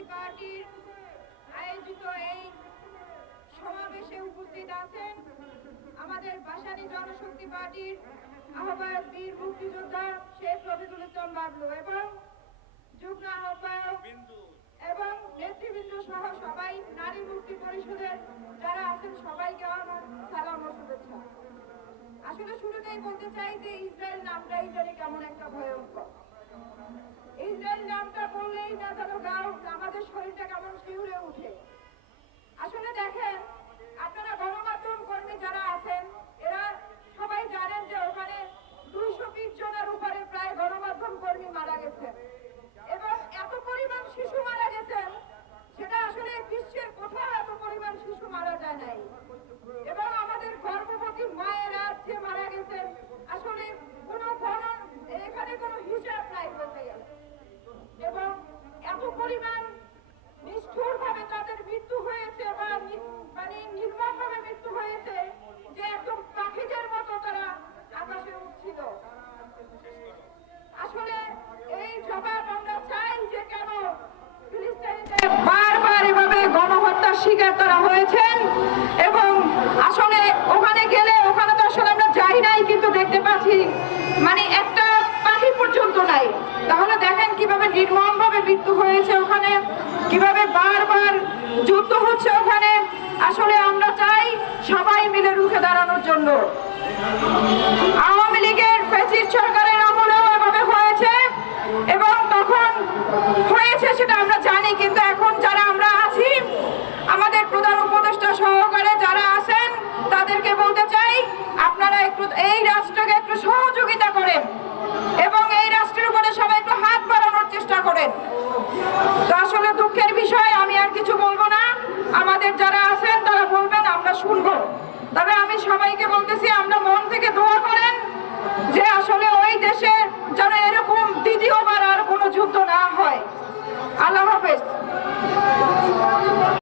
জাতীয়তাবাদী পার্টির আয়োজিত এই সমাবেশে উপস্থিত আছেন আমাদের বাসানি জনশক্তি পার্টির আহ্বায়ক বীর মুক্তিযোদ্ধা শেখ রফিকুল ইসলাম বাবলু এবং যুগ্ম আহ্বায়ক এবং নেতৃবৃন্দ সহ সবাই নারী মুক্তি পরিষদের যারা আছেন সবাইকে আমার সালাম শুভেচ্ছা। আসলে শুরুতেই বলতে চাই যে ইসরায়েল নামটা ইসরায়েল কেমন একটা ভয়ঙ্কর। ইসরায়েল নামটা বললেই না যেন গাও আমাদের শরীরটা কেমন শিউরে উঠে আসলে দেখেন আপনারা গণমাধ্যম কর্মী যারা আছেন এরা সবাই জানেন যে ওখানে দুইশো বিশ জনের উপরে প্রায় গণমাধ্যম কর্মী মারা গেছেন এবং এত পরিমাণ শিশু মারা গেছেন সেটা আসলে বিশ্বের কোথাও এত পরিমাণ শিশু মারা যায় নাই এবং আমাদের গর্ভবতী মায়েরা যে মারা গেছেন আসলে কোনো গণন এখানে কোনো হিসাব নাই বলতে গেলে এবং এত পরিমাণ নিষ্ঠুর ভাবে তাদের মৃত্যু হয়েছে বা নি- মানে নির্মম ভাবে মৃত্যু হয়েছে যে একদম পাখিদের মতো তারা আকাশে উঠছিল আসলে এই জবাব আমরা চাই যে কেন ফিলিস্তিনিদের বারবার এভাবে গণহত্যার শিকার তারা হয়েছেন এবং আসলে ওখানে গেলে, ওখানে তো আসলে আমরা যাই নাই, কিন্তু দেখতে পাচ্ছি মানে একটা পাখি পর্যন্ত নাই। তাহলে দেখেন কীভাবে নির্মম ভাবে মৃত্যু হয়েছে ওখানে, কীভাবে বারবার যুদ্ধ হচ্ছে ওখানে। আসলে আমরা চাই সবাই মিলে রুখে দাঁড়ানোর জন্য। আওয়ামী লীগের ফ্যাসিস্ট সরকারের আমলেও এভাবে হয়েছে এবং তখন হয়েছে সেটা আমরা জানি, কিন্তু একটু, এই রাষ্ট্রকে একটু সহযোগিতা করেন এবং এই রাষ্ট্রের উপরে সবাই একটু হাত বাড়ানোর চেষ্টা করেন। তো আসলে দুঃখের বিষয়, আমি আর কিছু বলব না। আমাদের যারা আছেন, তারা বলবেন, আমরা শুনব। তবে আমি সবাইকে বলতেছি, আমরা মন থেকে দোয়া করেন যে আসলে ওই দেশে যেন এরকম দ্বিতীয়বার আর কোনো যুদ্ধ না হয়। আল্লাহ হাফেজ।